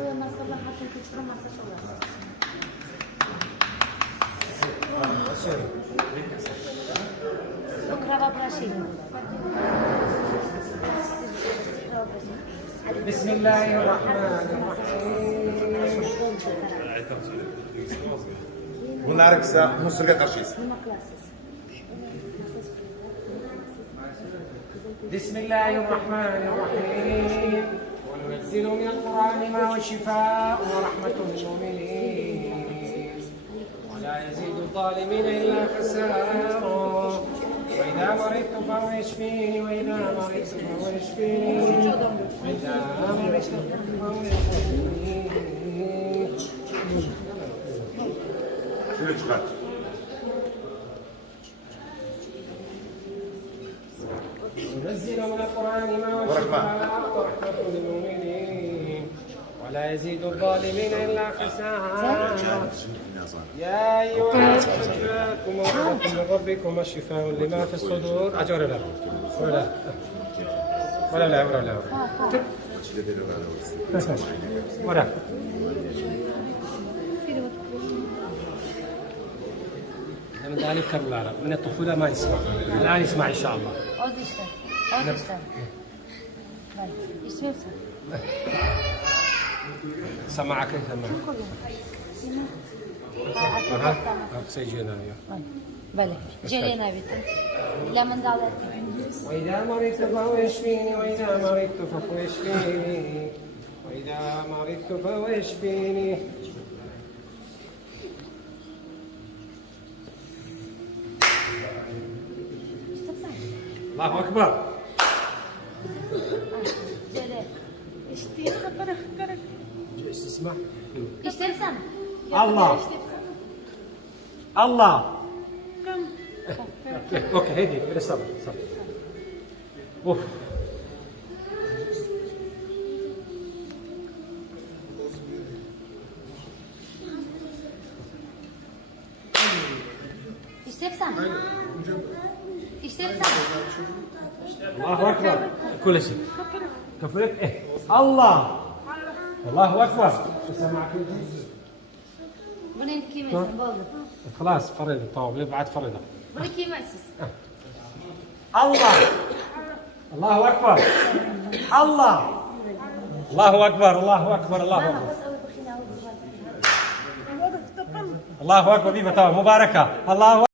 بسم الله الرحمن الرحيم. ونعركسا موسيقى قرشيس. بسم الله الرحمن الرحيم. وننزل من القرآن ما هو شفاء ورحمة للمؤمنين ولا يزيد الظالمين إلا خسارا. وإذا مرضت فهو يشفيني وإذا مرضت فهو يشفيني وإذا مرضت فهو يشفيني. شنو تقال؟ وننزل من القرآن ما هو شفاء ورحمة للمؤمنين ولا يزيد الظالمين إلا خسارا. يا أيها الناس قد جاءكم موعظة من ربكم وشفاء لما في الصدور. أجر لا ولا لا ولا لا ولا من ذلك كرر من الطفولة ما يسمع، الآن يسمع إن شاء الله. سمعك كيف سمعك؟ سيجينا بله جينا بيت لا من دعوة. وإذا مرضت فهو يشفيني وإذا مرضت فهو يشفيني وإذا مرضت فهو يشفيني. الله أكبر. اسمع الله الله. اوكي هدي صبر صبر. اوف الله أكبر. كل شيء كفرت إيه الله الله أكبر. سمعك بنين كيف يسمى خلاص فريضة طوب بعد فريضة. بنين كيف مؤسس الله الله أكبر الله الله أكبر الله أكبر الله أكبر الله أكبر. بيبة مباركة الله